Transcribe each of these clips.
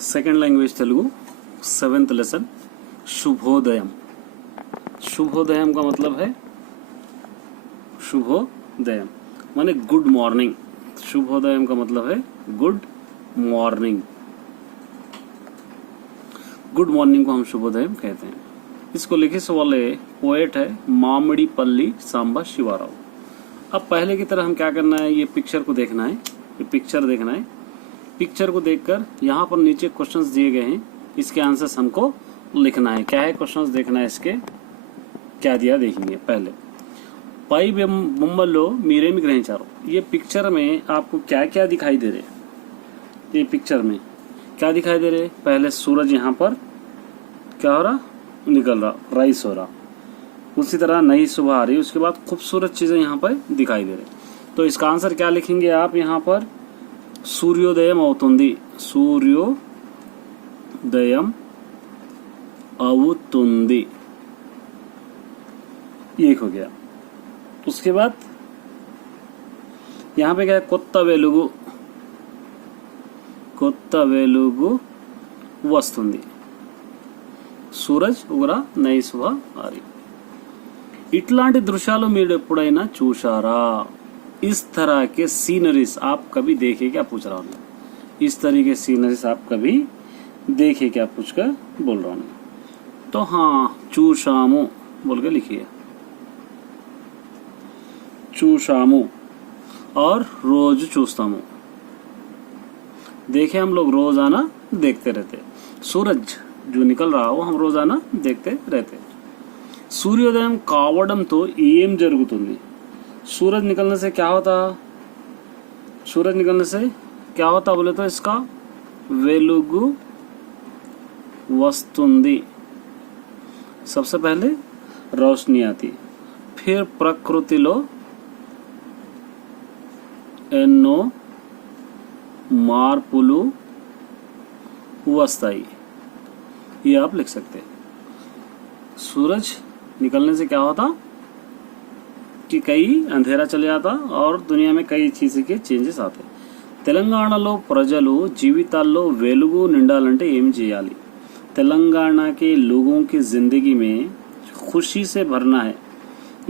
Second language Telugu 7th lesson शुभोदयम। शुभोदयम का मतलब है शुभोदयम माने गुड मॉर्निंग। शुभोदयम का मतलब है गुड मॉर्निंग। गुड मॉर्निंग को हम शुभोदयम कहते हैं। इसको लिखे वाले पोएट है मामिडीपल्ली सांबा शिवाराव। अब पहले की तरह हम क्या करना है, ये पिक्चर को देखना है, ये पिक्चर देखना है। पिक्चर को देखकर यहाँ पर नीचे क्वेश्चंस दिए गए हैं, इसके आंसर्स हमको लिखना है। क्या है क्वेश्चंस देखना है, इसके क्या दिया देखेंगे। पहले పై బొమ్మల్లో మీరేమి గ్రహించారు। ये पिक्चर में आपको क्या क्या दिखाई दे रहे, ये पिक्चर में क्या दिखाई दे रहे। पहले सूरज यहाँ पर क्या हो रहा, निकल रहा, राइस हो रहा। उसी तरह नई सुबह आ रही, उसके बाद खूबसूरत चीजें यहाँ पर दिखाई दे रहे। तो इसका आंसर क्या लिखेंगे आप यहाँ पर, सूर्योदयम అవుతుంది, सूर्योदयम అవుతుంది, ये हो गया। उसके बाद यहाँ पे क्या है, కొత్త వెలుగు, కొత్త వెలుగు వస్తుంది, सूरज उगरा, नई सुबह आ रही। ఇట్లాంటి దృశ్యాలు మీరు ఎప్పుడైనా చూశారా। इस तरह के सीनरीज आप कभी देखे, क्या पूछ रहा हूँ, इस तरह के सीनरीज आप कभी देखे क्या पूछ कर बोल रहा हूँ। तो हाँ, చూశాము बोल के लिखिए, చూశాము। और रोज చూస్తాము, देखे हम लोग रोजाना देखते रहते। सूरज जो निकल रहा हो हम रोजाना देखते रहते। सूर्योदయం కావడంతో ఏం జరుగుతుంది। सूरज निकलने से क्या होता, सूरज निकलने से क्या होता बोले तो इसका వెలుగు వస్తుంది। सबसे पहले रोशनी आती, फिर ప్రకృతిలో ఎన్నో మార్పులు వస్తాయి। ये आप लिख सकते हैं। सूरज निकलने से क्या होता कि कई अंधेरा चले जाता और दुनिया में कई चीज़ें के चेंजेस आते। తెలంగాణలో ప్రజలు జీవితాల్లో వెలుగు నిండాలంటే ఏం చేయాలి। तेलंगाना के लोगों की जिंदगी में खुशी से भरना है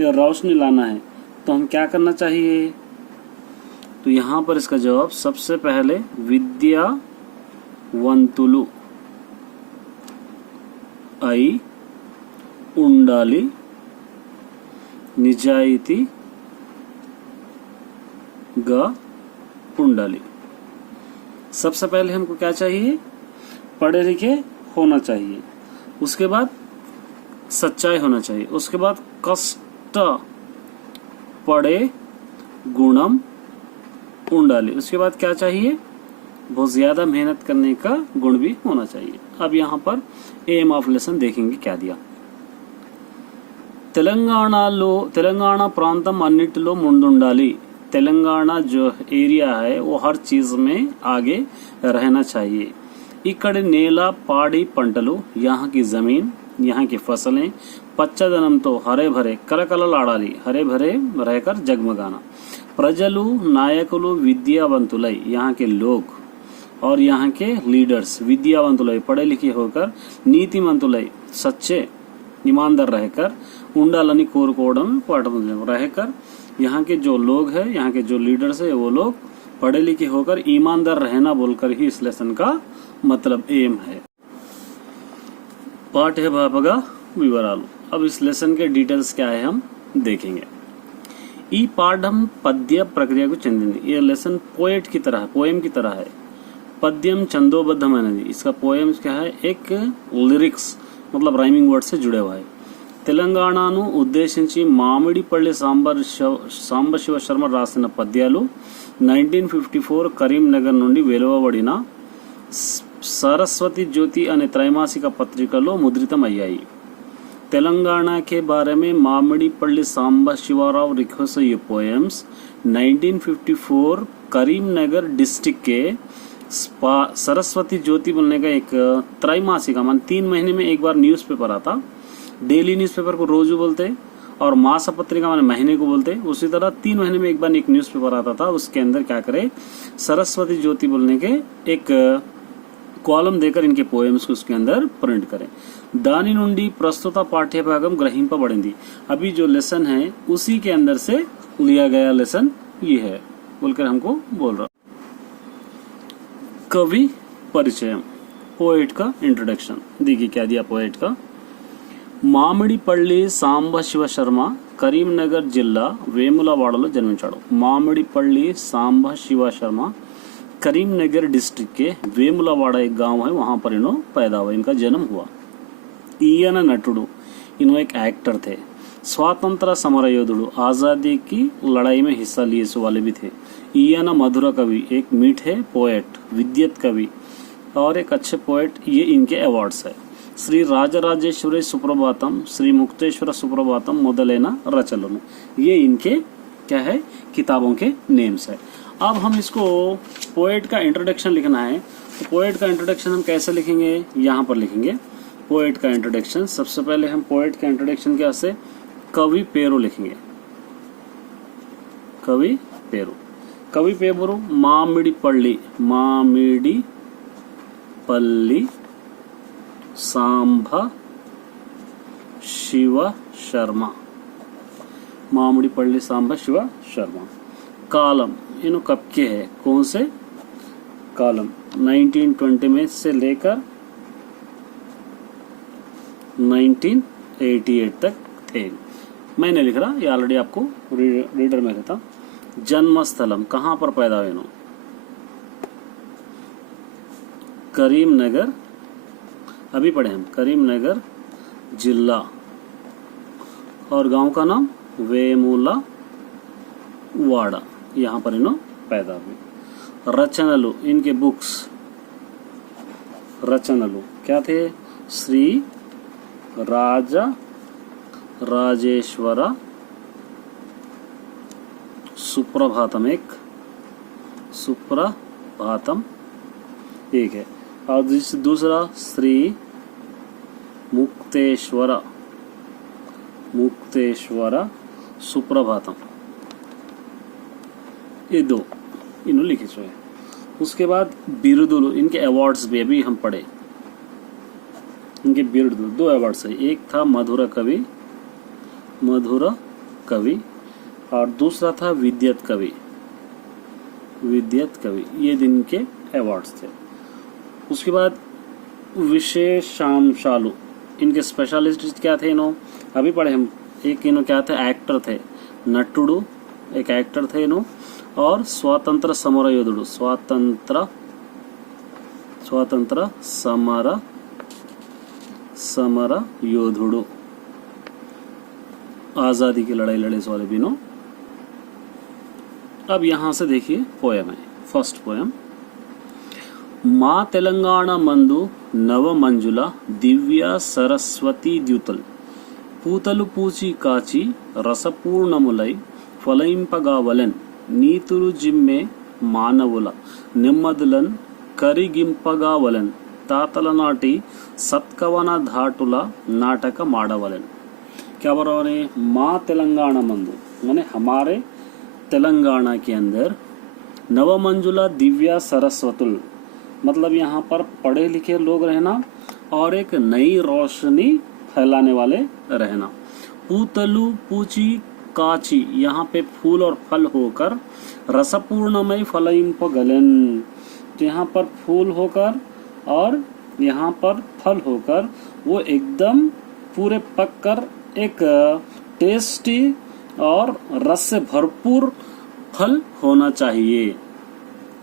या रोशनी लाना है तो हम क्या करना चाहिए। तो यहाँ पर इसका जवाब सबसे पहले విద్యావంతులు అయి ఉండాలి, నిజాయితీగా ఉండాలి। सबसे पहले हमको क्या चाहिए, पढ़े लिखे होना चाहिए। उसके बाद सच्चाई होना चाहिए। उसके बाद कष्ट पड़े गुणम ఉండాలి। उसके बाद क्या चाहिए, बहुत ज्यादा मेहनत करने का गुण भी होना चाहिए। अब यहाँ पर एम ऑफ लेसन देखेंगे क्या दिया। తెలంగాణ ప్రాంతం అన్నిటిలో ముందుండాలి। तेलंगाना जो एरिया है वो हर चीज में आगे रहना चाहिए। इकड़ी नेला पाड़ी पंटलू, यहाँ की जमीन, यहाँ की फसलें పచ్చదనంతో हरे भरे కలకలలాడాలి, हरे भरे रहकर जगमगाना। ప్రజలు నాయకులు విద్యావంతులై, यहाँ के लोग और यहाँ के लीडर्स विद्यावंतुलై पढ़े लिखे होकर, नीतिमंतुलై सच्चे ईमानदार रहकर, ఉండాలని కోరుకోవడం పాఠం रहकर, यहाँ के जो लोग हैं, यहाँ के जो लीडर्स है वो लोग पढ़े लिखे होकर ईमानदार रहना बोलकर ही इस लेसन का मतलब एम है। पाठ्य भागगा विवरालु। अब इस लेसन के डिटेल्स क्या है हम देखेंगे। ఈ పాఠం పద్య ప్రక్రియకు చెందింది। ये लेसन पोएट की तरह, पोएम की तरह है। पद्यम छंदोबद्धమైనది, इसका पोएम्स क्या है, एक लिरिक्स मतलब राइमिंग वर्ड से जुड़े हुआ है। తెలంగాణను ఉద్దేశించి మామిడిపల్లి సాంబశివ శర్మ రాసిన పద్యాలు 1954 కరీంనగర్ నుండి వెలువబడిన सरस्वती ज्योति అనే త్రైమాసిక పత్రికలో ముద్రితమయ్యాయి। तेलंगाना के बारे में मामिडीपल्ली सांबा शिवाराव लिखे से ये पोएम्स 1954 करीमनगर डिस्ट्रिक्ट के सरस्वती ज्योति बनने का एक त्रैमासिक, मान 3 महीने में एक बार न्यूज़पेपर आता। डेली न्यूज़पेपर को रोजू बोलते और मासा पत्रिका माने महीने को बोलते। उसी तरह 3 महीने में एक बार एक न्यूज़पेपर आता था, उसके अंदर क्या करे, सरस्वती ज्योति बोलने के एक कॉलम देकर इनके पोएम्स को उसके अंदर प्रिंट करें। दानी నుండి प्रस्तुत पाठ्य भागम ग्रहिंपबడింది। अभी जो लेसन है उसी के अंदर से लिया गया लेसन ये है बोलकर हमको बोल रहा। कवि परिचय, पोएट का इंट्रोडक्शन देखिए क्या दिया पोएट का। మామిడిపల్లి సాంబశివ శర్మ కరీంనగర్ జిల్లా వేములవాడలో జన్మించాడు। మామిడిపల్లి सांबशिव शर्मा करीमनगर डिस्ट्रिक्ट के वेमुलवाड़ा एक गांव है वहां पर इन्हों पैदा हुआ, इनका जन्म हुआ। ఈయన నటుడు, इन्हों एक एक्टर थे। स्वातंत्र समर योधुడు, आज़ादी की लड़ाई में हिस्सा लिए वाले भी थे। ఈయన मधुर कवि, एक मीठे पोएट, विद्यत कवि और एक अच्छे पोएट, ये इनके अवार्ड्स है। శ్రీ రాజరాజేశ్వరి सुप्रभातम, श्री मुक्तेश्वर सुप्रभातम మొదలైన రచనలు, ये इनके क्या है किताबों के नेम्स है। अब हम इसको पोएट का इंट्रोडक्शन लिखना है, तो पोएट का इंट्रोडक्शन हम कैसे लिखेंगे, यहाँ पर लिखेंगे पोएट का इंट्रोडक्शन। सबसे पहले हम पोएट का इंट्रोडक्शन क्या से कवि पेरू लिखेंगे। कवि पेरू, कवि पेरू మామిడిపల్లి, మామిడిపల్లి सांबा शिव शर्मा, मामिडिपल्ली सांबा शिव शर्मा। कालम, इन कब के है, कौन से कालम, 1920 में से लेकर 1988 तक थे। मैं नहीं लिख रहा, ये ऑलरेडी आपको रीडर में रहता। जन्म स्थलम, कहाँ पर पैदा हुए नो, करीमनगर, अभी पढ़े हम, करीमनगर जिला, और गांव का नाम वेमुलवाड़ा, यहाँ पर इन्हों पैदा हुए। रचनलु, इनके बुक्स, रचनलु क्या थे, श्री राजा राजेश्वर सुप्रभातम, एक सुप्रभातम एक है, और दूसरा श्री मुक्तेश्वर, मुक्तेश्वर सुप्रभातम, ये दो इन्होंने लिखे हुए। उसके बाद बिरुदुलु, इनके अवार्ड्स भी अभी हम पढ़े, इनके बिरुदुलु दो अवार्ड्स है, एक था मधुर कवि, मधुर कवि, और दूसरा था विद्यत कवि, विद्यत कवि, ये दिन के अवार्ड्स थे। उसके बाद विशेषांशालु, इनके स्पेशलिस्ट क्या थे इन्हों, अभी पढ़े हम, एक इन्हों क्या थे एक्टर थे, नटुडु एक एक्टर थे इन्हों, और स्वातंत्र समर योधुडु, स्वातंत्र समर योधुडु, आज़ादी की लड़ाई लड़े वाले भी इन्हों। अब यहाँ से देखिए पोयम है, फर्स्ट पोयम। మా తెలంగాణ మందు నవమంజుల దివ్య సరస్వతి ద్యుతుల్ పూతలు పూచి కాచి రసపూర్ణములై ఫలయింపగావలెన్ నీతులు జిమ్మే మానవుల నెమ్మదులన్ కరిగింపగావలెన్ తాతల నాటి సత్కవన ధాటుల నాటక మాడవలెన్। क्या बोल रहे हैं, माँ तेलंगाना मंदु माने हमारे तेलंगाना के अंदर नवमंजुला दिव्या सरस्वतुल, मतलब यहाँ पर पढ़े लिखे लोग रहना और एक नई रोशनी फैलाने वाले रहना। पूतलु पूची काची, यहाँ पे फूल और फल होकर, रसपूर्णमय फलइंप गलन, तो यहाँ पर फूल होकर और यहाँ पर फल होकर वो एकदम पूरे पक कर एक टेस्टी और रस से भरपूर फल होना चाहिए।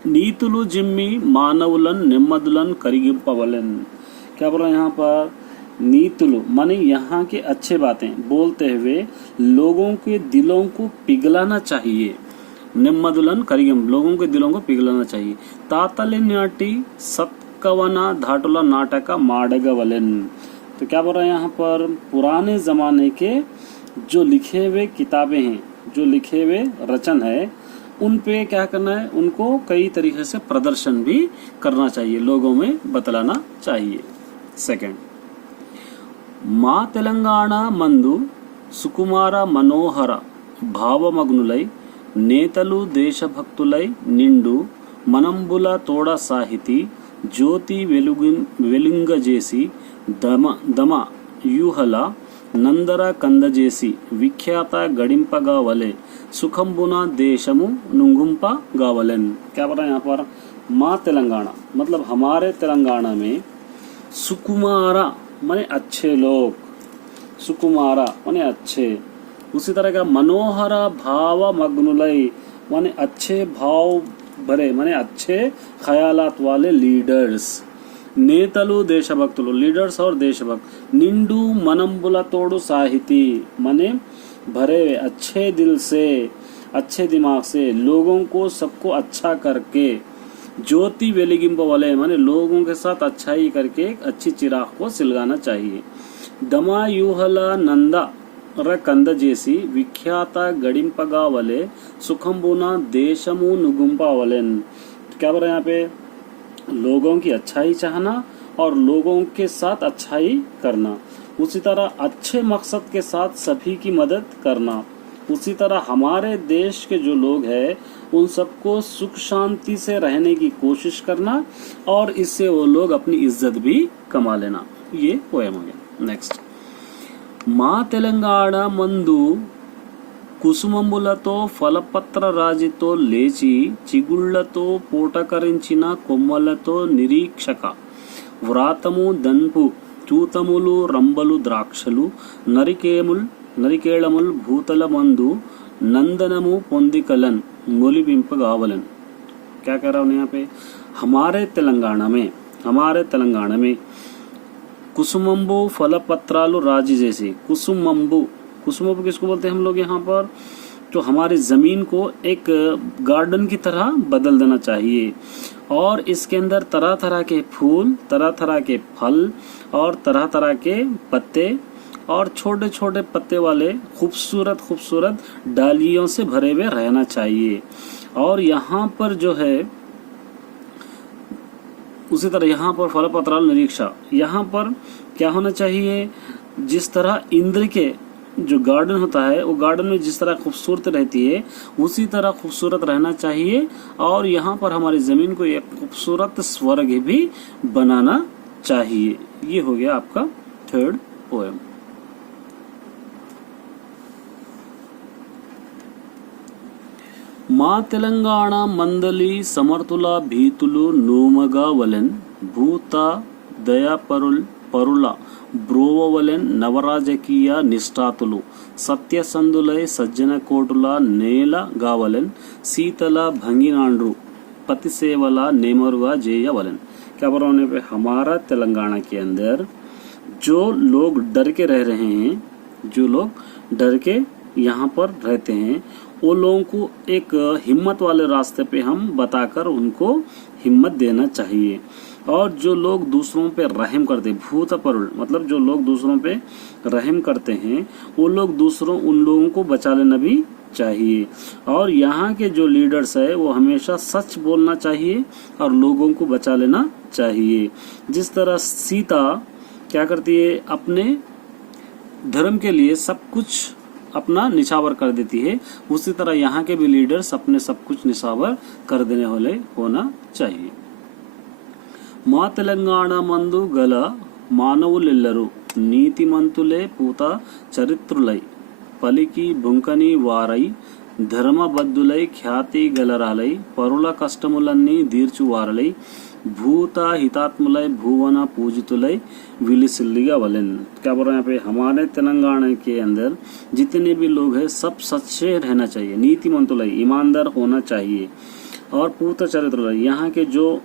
नीतुलु जिम्मी मानवलन निम्मदुलन करिगिंपवलन, क्या बोला यहाँ पर, नीतुलु माने यहाँ के अच्छे बातें बोलते हुए लोगों के दिलों को पिघलाना चाहिए। निम्मदुलन करिगिम, लोगों के दिलों को पिघलाना चाहिए। तातले नाटी सत्कवना धाटुला नाटक माडगवलन, तो क्या बोल रहा है यहाँ पर, पुराने जमाने के जो लिखे हुए किताबें हैं, जो लिखे हुए रचन है, उन पे क्या करना है, उनको कई तरीके से प्रदर्शन भी करना चाहिए, लोगों में बतलाना चाहिए। सेकंड, माँ तेलंगाना मंदु सुकुमार मनोहर భావమగ్నులై నేతలు దేశభక్తులై నిండు మనంబుల తోడ సాహితీ జ్యోతి వెలుంగజేసి దమ యూహల నందర కందజేసి విఖ్యాత गड़िंपगा वले सुखम्बुना देशमु नुंगुंपा गावलन। क्या बोल रहा है यहाँ पर? माँ तेलंगाना मतलब हमारे तेलंगाना में सुकुमारा माने अच्छे लोग, सुकुमारा माने अच्छे। उसी तरह का मनोहरा भाव मग्नुलय माने अच्छे भाव भरे माने अच्छे ख्यालात वाले लीडर्स। नेतलु देशभक्तुलु लीडर्स और देशभक्त। निंडू मनंबुलतोड़ु साहिती माने भरे अच्छे दिल से, अच्छे दिमाग से, लोगों को सबको अच्छा करके। ज्योति वेलिगिंब वाले माने लोगों के साथ अच्छाई करके अच्छी चिराग को सिलगाना चाहिए। दमा यूहला नंदा र कंद जैसी विख्यात गड़िंपगा वाले सुखम्बुना देशमु नुगुंपा वलन। क्या बोल रहे हैं यहाँ पे? लोगों की अच्छाई चाहना और लोगों के साथ अच्छाई करना। उसी तरह अच्छे मकसद के साथ सभी की मदद करना। उसी तरह हमारे देश के जो लोग हैं उन सबको सुख शांति से रहने की कोशिश करना और इससे वो लोग अपनी इज्जत भी कमा लेना। ये पोएम हो गया। नेक्स्ट, మా తెలంగాణ మందు కుసుమంబులతో ఫలపత్ర రాజితో లేచి చిగుళ్లతో పూటకరించిన కొమ్మలతో నిరీక్షక వ్రాతము దంపు చూతములు రంబలు ద్రాక్షలు నరికేళముల్ భూతల మందు నందనము పొందికలన్ మొలివింపగావలన్। क्या कह रहा हूँ यहाँ पे? हमारे तेलंगाना में कुसुमंबु फलपत्रालु राजी जैसे। कुसुमंबु किसको बोलते हैं हम लोग यहाँ पर? तो हमारी जमीन को एक गार्डन की तरह बदल देना चाहिए और इसके अंदर तरह तरह के फूल, तरह तरह के फल और तरह तरह के पत्ते और छोटे छोटे पत्ते वाले खूबसूरत डालियों से भरे हुए रहना चाहिए। और यहाँ पर जो है उसी तरह यहाँ पर फलपत्राल निरीक्षा, यहाँ पर क्या होना चाहिए? जिस तरह इंद्र के जो गार्डन होता है वो गार्डन में जिस तरह खूबसूरत रहती है उसी तरह खूबसूरत रहना चाहिए और यहाँ पर हमारी जमीन को एक खूबसूरत स्वर्ग भी बनाना चाहिए। ये हो गया आपका थर्ड पोएम। మా తెలంగాణ మందలి సమర్థుల భీతులు నోమగా వలెన్ భూత పరుల బ్రోవవలెన్ నవరాజకీయ నిష్ఠాతులు సత్యసంధులై సజ్జన కోటుల నేల గావలెన్ శీతల భంగినాండ్రు पति सेवला नेमरुआ जेया वलन। क्या बोल रहा हूँ? हमारा तेलंगाना के अंदर जो लोग डर के रह रहे हैं, जो लोग डर के यहाँ पर रहते हैं, वो लोगों को एक हिम्मत वाले रास्ते पे हम बताकर उनको हिम्मत देना चाहिए। और जो लोग दूसरों पे रहम करते, भूत परुल मतलब जो लोग दूसरों पे रहम करते हैं वो लोग उन लोगों को बचा लेना भी चाहिए। और यहाँ के जो लीडर्स है वो हमेशा सच बोलना चाहिए और लोगों को बचा लेना चाहिए। जिस तरह सीता क्या करती है? अपने धर्म के लिए सब कुछ अपना निछावर कर देती है, उसी तरह यहाँ के भी लीडर्स अपने सब कुछ निछावर कर देने वाले होना चाहिए। మా తెలంగాణ మందు గల మానవులెల్లరూ నీతిమంతులే పూత చరిత్రులై పలికి బొంకని వారై ధర్మబద్ధులై ఖ్యాతి గలరాలై పరుల కష్టములన్నీ దీర్చువారలై भूत हितात्मुलय भुवन पूजितुलय विलिसिल्लिगा वलन। क्या बोल रहे हैं यहाँ पे? हमारे तेलंगाना के अंदर जितने भी लोग हैं सब सच्चे रहना चाहिए, नीतिमंतुलय ईमानदार होना चाहिए और पूत चरित्र यहाँ के जो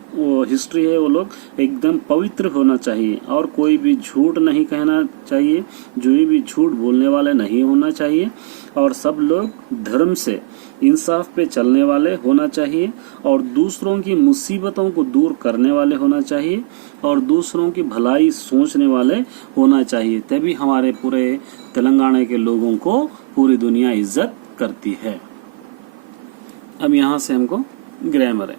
हिस्ट्री है वो लोग एकदम पवित्र होना चाहिए और कोई भी झूठ नहीं कहना चाहिए, जो भी झूठ बोलने वाले नहीं होना चाहिए और सब लोग धर्म से इंसाफ पे चलने वाले होना चाहिए और दूसरों की मुसीबतों को दूर करने वाले होना चाहिए और दूसरों की भलाई सोचने वाले होना चाहिए। तभी हमारे पूरे तेलंगाना के लोगों को पूरी दुनिया इज्जत करती है। अब यहाँ से हमको ग्रामर है।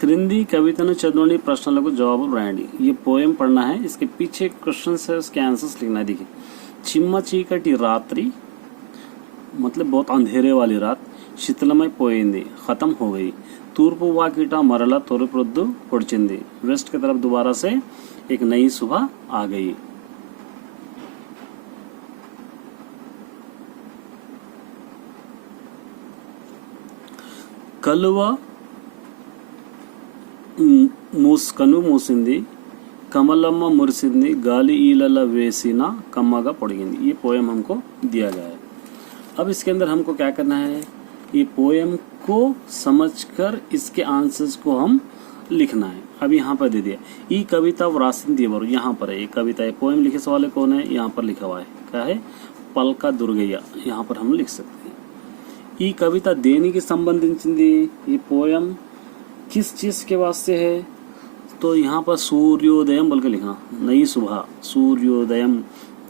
क्रिंदी कवितनु चदवनी प्रश्नों जवाब रायंडी। ये पोएम पढ़ना है, इसके पीछे क्वेश्चन है, उसके आंसर्स लिखना है। देखिए, चिम्म चीकटी रात्रि मतलब बहुत अंधेरे वाली रात शीतलमय पोएंदी खत्म हो गई। तूर्पु वाकिट मरला तोरप्रొద్దు పొడిచింది। वेस्ट की तरफ दोबारा से एक नई सुबह आ गई। కలువ కను మూసింది, कमलम्म मुरसिंदी, गाली ईलला वेसिना कम्मागा पड़ेगी। ये पोएम हमको दिया गया है। अब इसके अंदर हमको क्या करना है, ये पोएम को समझकर इसके आंसर्स को हम लिखना है। अब यहाँ पर दे दिया ई कविता व्रासिंदी बर, यहाँ पर है ये कविता है। पोएम लिखे से वाले कौन है, यहाँ पर लिखा हुआ है क्या है, पलका दुर्गैया, यहाँ पर हम लिख सकते हैं। ई कविता देनी संबंधिंचिंदी, ये पोएम किस चीज के वास्ते है, तो यहाँ पर सूर्योदयम बोल के लिखना, नई सुबह सूर्योदयम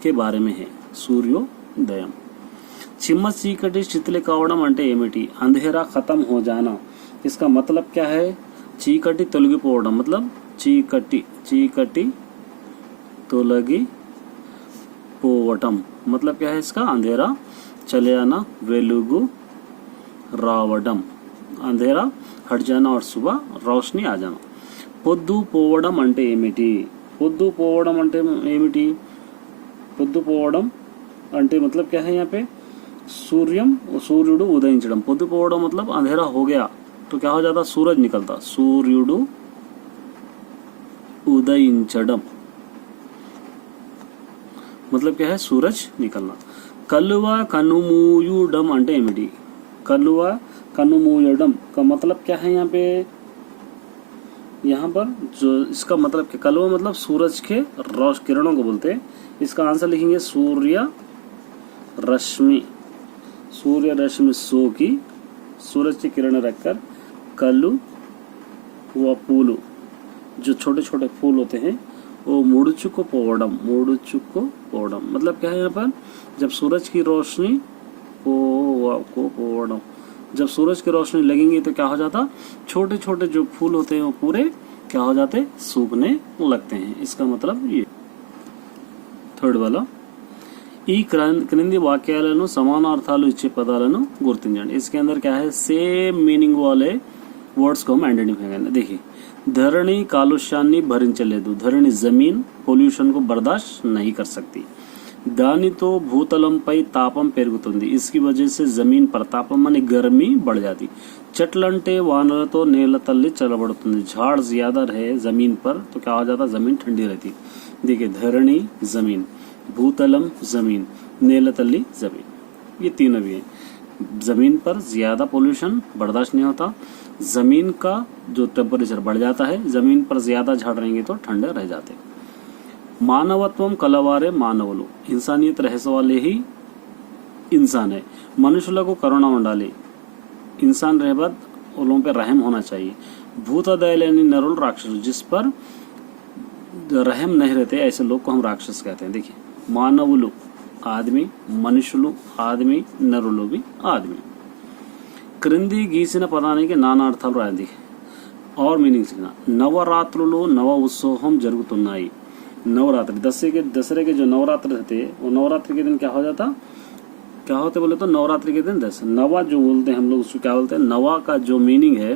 के बारे में है, सूर्योदयम। చిమ్మ చీకటి చిత్లి కావడం అంటే ఏమిటి, अंधेरा खत्म हो जाना, इसका मतलब क्या है, చీకటి తొలగిపోవడం, मतलब చీకటి తొలగిపోవటం मतलब क्या है इसका, अंधेरा चले आना, వెలుగు రావడం, अंधेरा हट जाना और सुबह रोशनी आ जाना। పొద్దు పోవడం అంటే ఏమిటి, పొద్దు పోవడం అంటే ఏమిటి, పొద్దు పోవడం అంటే मतलब क्या है यहाँ पे, सूर्युడు ఉదయించడం। పొద్దు పోవడం मतलब अंधेरा हो गया तो क्या हो जाता, सूरज निकलता, सूर्युడు ఉదయించడం मतलब क्या है, सूरज निकलना। కలువ కనుమూయడం అంటే ఏమిటి, కలువ కనుమూయడం का मतलब क्या है यहाँ पे, यहाँ पर जो इसका मतलब क्या, कलवा मतलब सूरज के रोश किरणों को बोलते हैं। इसका आंसर लिखेंगे सूर्य रश्मि, सूर्य रश्मि सो की सूरज की किरणें रखकर, कलु व पूलु जो छोटे छोटे फूल होते हैं वो मुड़चुकुपोवडम मतलब क्या है यहाँ पर, जब सूरज की रोशनी पोवडम, जब सूरज की रोशनी लगेंगी तो क्या हो जाता, छोटे छोटे जो फूल होते हैं वो पूरे क्या हो जाते, सूखने लगते हैं। इसका मतलब ये। थर्ड वाला, ఈ క్రింది వాక్యాలను సమానార్థాలు ఇచ్చే పదాలను గుర్తించండి। इसके अंदर क्या है, सेम मीनिंग वाले वर्ड्स को हम आइडेंटिफाई करना। देखिए, धरणी కాలుష్యాన్ని భరించలేదు, धरणी जमीन పొల్యూషన్ को बर्दाश्त नहीं कर सकती। దానితో భూతలంపై తాపం పెరుగుతుంది, इसकी वजह से जमीन पर तापम माने गर्मी बढ़ जाती। చెట్లంటే వానలతో నేల తల్లి చల్లబడుతుంది, झाड़ ज्यादा रहे जमीन पर तो क्या हो जाता, जमीन ठंडी रहती। देखिए, धरणी जमीन, भूतलम जमीन, नेलतल्ली जमीन, ये तीनों भी है। जमीन पर ज्यादा पोल्यूशन बर्दाश्त नहीं होता, जमीन का जो टेम्परेचर बढ़ जाता है, जमीन पर ज्यादा झाड़ रहेंगे तो ठंडे रह जाते। మానవత్వం కలవారే మానవులు, इंसानियत रहने वाले ही इंसान है। మనుషులకు కరుణ ఉండాలి, इंसान रहे बाद उन पे रहम होना चाहिए। भूतदय लेनी नरुल राक्षस, जिस पर रहम नहीं रहते ऐसे लोग को हम राक्षस कहते हैं। देखिए, మానవులు ఆदमी, మనుషులు ఆदमी, నరులు भी ఆदमी। క్రింది గీసిన పదానికి నానా అర్థాలు రాయండి और मीनिंग सीखना। నవరాత్రులు నవ ఉత్సవం జరుగుతున్నాయి, नवरात्रि दसरे के जो नवरात्र रहते वो नवरात्रि के दिन क्या हो जाता, क्या होते बोले तो नवरात्रि के दिन नवा जो बोलते हैं हम लोग उसको क्या बोलते हैं, नवा का जो मीनिंग है,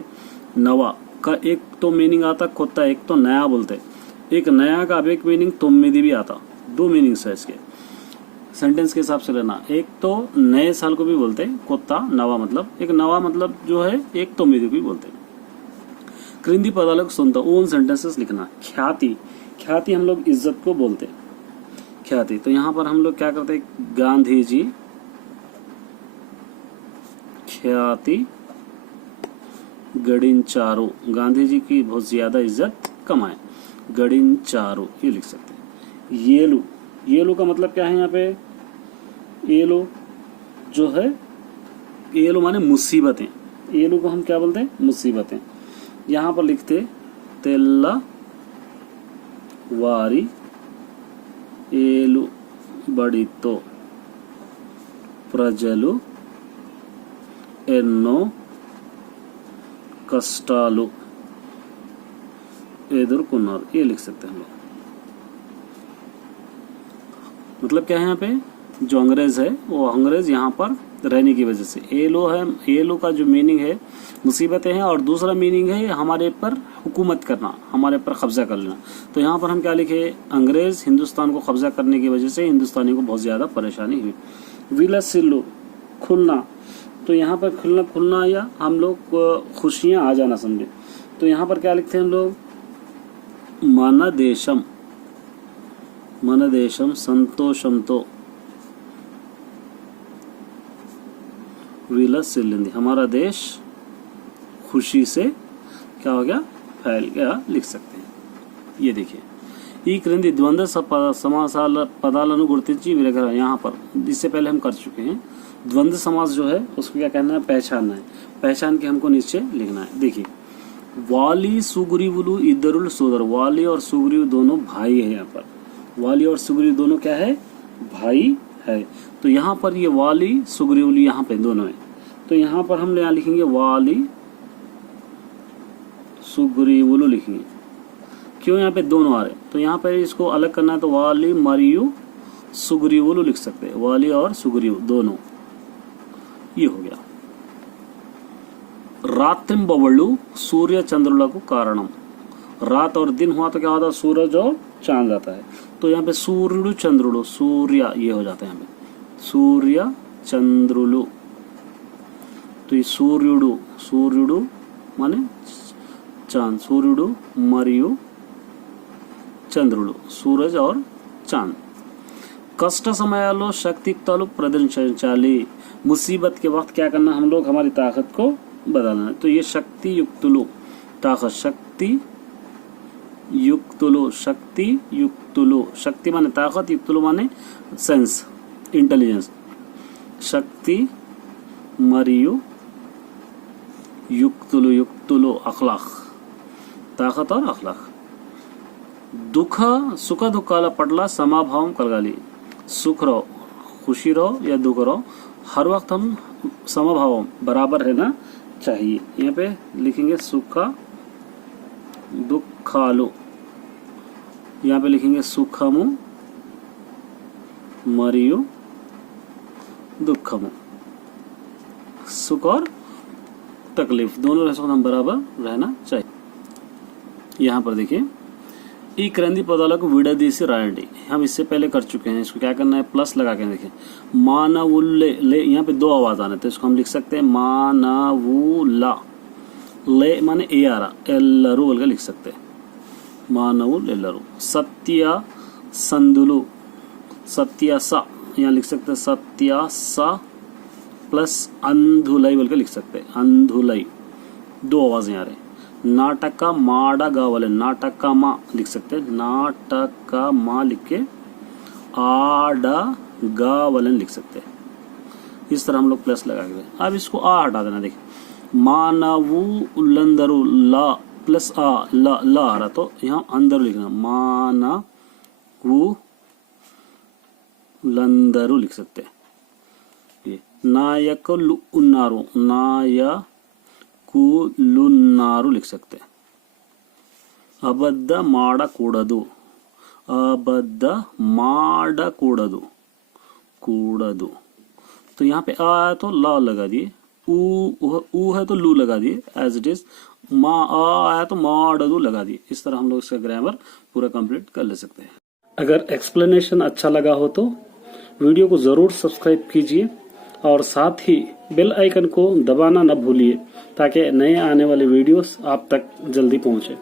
नवा का एक तो मीनिंग आता कोत्ता, एक तो नया बोलते, एक नया का अब एक मीनिंग तोम्मिदी भी आता। दो मीनिंग्स है इसके, सेंटेंस के हिसाब से लेना। एक तो नए साल को भी बोलते कोत्ता, नवा मतलब, एक नवा मतलब जो है एक तोम्मिदी भी बोलते। क्रिंदी पदाలకు सुनता ओन सेंटेंसेस लिखना। ख्याति, ख्याति हम लोग इज्जत को बोलते, ख्याति। तो यहाँ पर हम लोग क्या करते, गांधी जी ख्याति गड़िंचारू, गांधी जी की बहुत ज्यादा इज्जत कमाए, गड़िंचारू ये लिख सकते हैं। येलू, येलू का मतलब क्या है यहाँ पे, येलू जो है, येलू माने मुसीबतें, येलू को हम क्या बोलते हैं, मुसीबतें। यहाँ पर लिखते तेल्ला वारी ఏలు బడితో ప్రజలు ఎన్నో కష్టాలు ఎదుర్కొన్నారు, ये लिख सकते हैं हम लोग। मतलब क्या है यहाँ पे, जो अंग्रेज है वो अंग्रेज यहाँ पर रहने की वजह से। एलो है, एलो का जो मीनिंग है मुसीबतें हैं, और दूसरा मीनिंग है हमारे पर हुकूमत करना, हमारे पर कब्जा कर लेना। तो यहाँ पर हम क्या लिखे, अंग्रेज हिंदुस्तान को कब्जा करने की वजह से हिंदुस्तानियों को बहुत ज़्यादा परेशानी हुई। विलसिल्लु खुलना, तो यहाँ पर खुलना या हम लोग खुशियाँ आ जाना समझे। तो यहाँ पर क्या लिखते हैं हम लोग, मनदेशम संतोषमतो विलसिल्लिंदी, हमारा देश खुशी से क्या हो गया, फैल गया, लिख सकते हैं। ये देखिए ఈ క్రింది द्वंद्व समासाल पदाలను गुर्तिंची विग्रह, यहाँ पर इससे पहले हम कर चुके हैं। द्वंद्व समास जो है उसको क्या कहना है, पहचानना है, पहचान के हमको नीचे लिखना है। देखिए वाली सुग्रीवुलु इद्धरुल सोदर, वाली और सुग्रीव दोनों भाई है। यहाँ पर वाली और सुग्रीव दोनों क्या है, भाई है। तो यहाँ पर ये वाली सुग्रीवुलु यहाँ पे दोनों है। तो यहाँ पर हम यहाँ लिखेंगे वाली सुग्रीवुलु लिखेंगे। क्यों यहाँ पे दोनों आ रहे, तो यहाँ पे इसको अलग करना है, तो वाली मरियु सुग्रीवुलु लिख सकते हैं, वाली और सुग्रीव दोनों। ये हो गया। रात्रिंबवळु सूर्य चंद्रुలకు कारणम, रात और दिन हुआ तो क्या होता है, सूरज और चांद आता है। तो यहाँ पे सूर्युडु चंद्रुडु, सूर्य ये हो जाता है यहाँ पे, सूर्य चंद्रुलु। तो ये सूर्युडु माने चांद, सूर्युडु मरियु चंद्रुडु, सूरज और चांद। कष्ट समयालो शक्तियुक्तालु प्रदर्शनशाली, मुसीबत के वक्त क्या करना हम लोग, हमारी ताकत को बदलना है। तो ये शक्ति युक्तुलु ताकत, शक्ति युक्तुलु, शक्ति युक्तुलु, शक्ति माने ताकत, युक्तुलु माने सेंस इंटेलिजेंस। शक्ति मरियु युक्तुलु, युक्तुलु अखलाक, ताकत और अखलाक। दुख सुख दुखाला पटला समाभाव कलगाली, सुख रहो खुशी रहो या दुख रहो, हर वक्त हम समभाव बराबर रहना चाहिए। यहाँ पे लिखेंगे सुख दुखालु, यहाँ पे लिखेंगे सुखमु मरियु दुखमु, सुख और तकलीफ दोनों रह हम बराबर रहना चाहिए। यहाँ पर देखिए ఈ క్రింది పదాలకు విడదీసి రాయండి, हम इससे पहले कर चुके हैं। इसको क्या करना है, प्लस लगा के देखिए। मानवुल्ले ले, यहाँ पे दो आवाज आने, तो इसको हम लिख सकते हैं मानवुला, ले माने ए आ रहा, एल्लरू बोल के लिख सकते हैं, मानवुल एल्लरू। सत्या संदुलु, सत्या सा यहाँ लिख सकते हैं, सत्या सा प्लस अंधुलई बोल के लिख सकते हैं, अंधुलई। दो आवाजें आ रहे। नाटक माडगावले, नाटक का माँ लिख सकते हैं, नाटक का माँ लिख के आडगावलन लिख सकते हैं। इस तरह हम लोग प्लस लगा के, अब इसको आ हटा देना। देखिए मानवु उल्लंदरु, ला प्लस आ, ला आ रहा, तो यहाँ अंदर लिखना, मानवु लंदरु लिख सकते हैं। ये नायक उन्नारू, नायक कुलुन्नारू लिख सकते हैं। अबद्ध माडकूडदु, अबद्ध माडकूडदु, कूडदु। तो यहाँ पे आ है तो ला लगा दिए, ऊ है तो लू लगा दिए एज इट इज, मा आ आया तो माडदु लगा दिए। इस तरह हम लोग इसका ग्रामर पूरा कंप्लीट कर ले सकते हैं। अगर एक्सप्लेनेशन अच्छा लगा हो तो वीडियो को जरूर सब्सक्राइब कीजिए और साथ ही बेल आइकन को दबाना न भूलिए, ताकि नए आने वाले वीडियोस आप तक जल्दी पहुंचे।